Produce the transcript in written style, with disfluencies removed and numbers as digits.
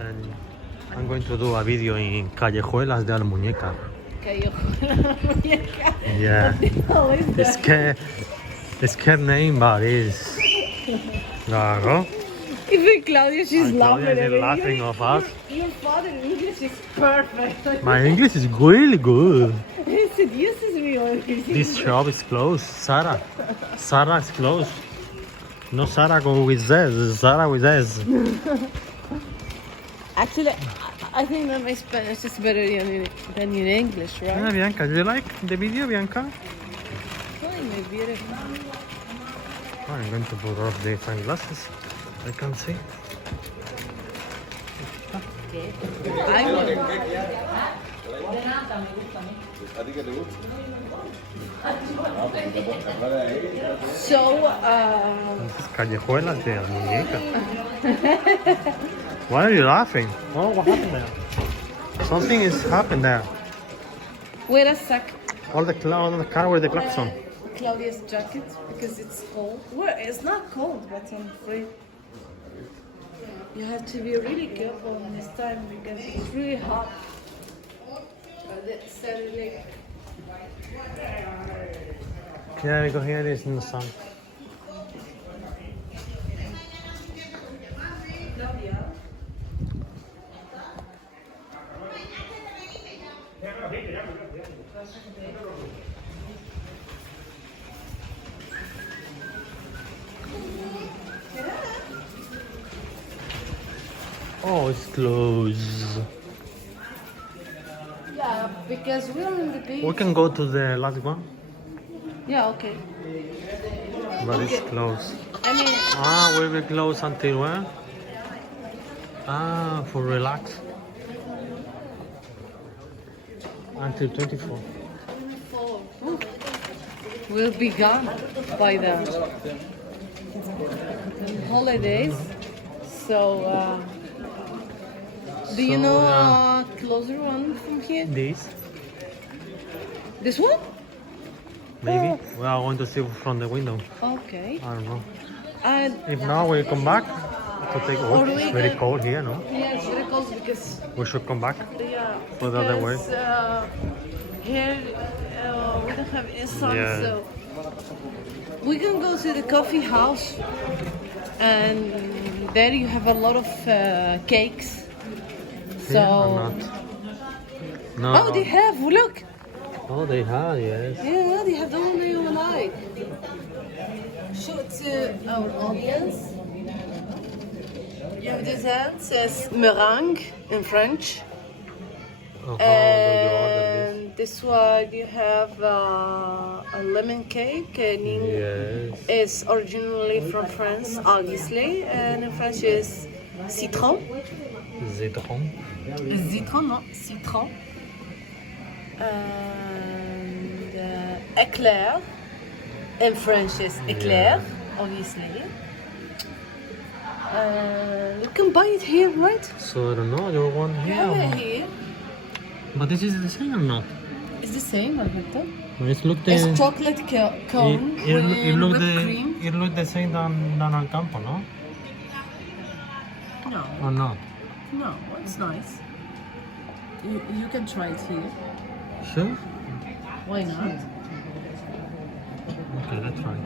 And I'm going to do a video in Callejuelas de Almunecar. Yeah. It's scared name, but it's... Claro. Even Claudia, she's Claudia laughing. is laughing of us. Your father in English is perfect. My English is really good. He seduces me already. This shop is closed. Sarah is closed. No Sarah go with Z, Sarah with S. Actually, I think that my Spanish is better than your English, right? Yeah, Bianca, do you like the video, Bianca? Fine, my beautiful. I'm going to put off the sunglasses. I can see. I will. So, This is Callejuelas de Almuñeca. Why are you laughing? Oh, what happened there? Something is happened there. wait a sec. All the car with the klaxon. Claudia's jacket because it's cold. Well, it's not cold, but I'm afraid. You have to be really careful this time because it's really hot. Saturday. Yeah, we go here. It is in the sun. Claudia. Oh, it's closed. Yeah, because we're in the beach. We can go to the last one, Yeah, okay. but it's closed. I mean, We'll be closed until when? For relax. Until 24. we'll be gone by the holidays. So, do you So, know yeah. a closer one from here? This, This one? maybe. We are going to see from the window. Okay. I don't know. And If not, we come back to take. Oh, Or we it's very can- cold here, no? yeah, it's very close because We should come back. yeah, the other way. Here we don't have any sun, Yeah. so we can go to the coffee house, and there you have a lot of cakes. So Here or not? No. oh, they have look. Oh, they have, yes. Yeah, they have the one you like. Show it to our audience. You have this hand says meringue in French. Oh, how do you order And this one you have a lemon cake, and this? Yes. it's originally from France, obviously, and in French is citron. Zitron. Citron, no, citron. And éclair. In French is éclair, obviously. You can buy it here, right? So I don't know, you want You here? have or it not? here. But this is the same or not? It's the same, Alberto. It look the. It's chocolate cone It with look whipped the. cream. It look the same than Al Campo, no? No, Or not? no, it's nice. You can try it here. Sure. Why not? Okay, let's try.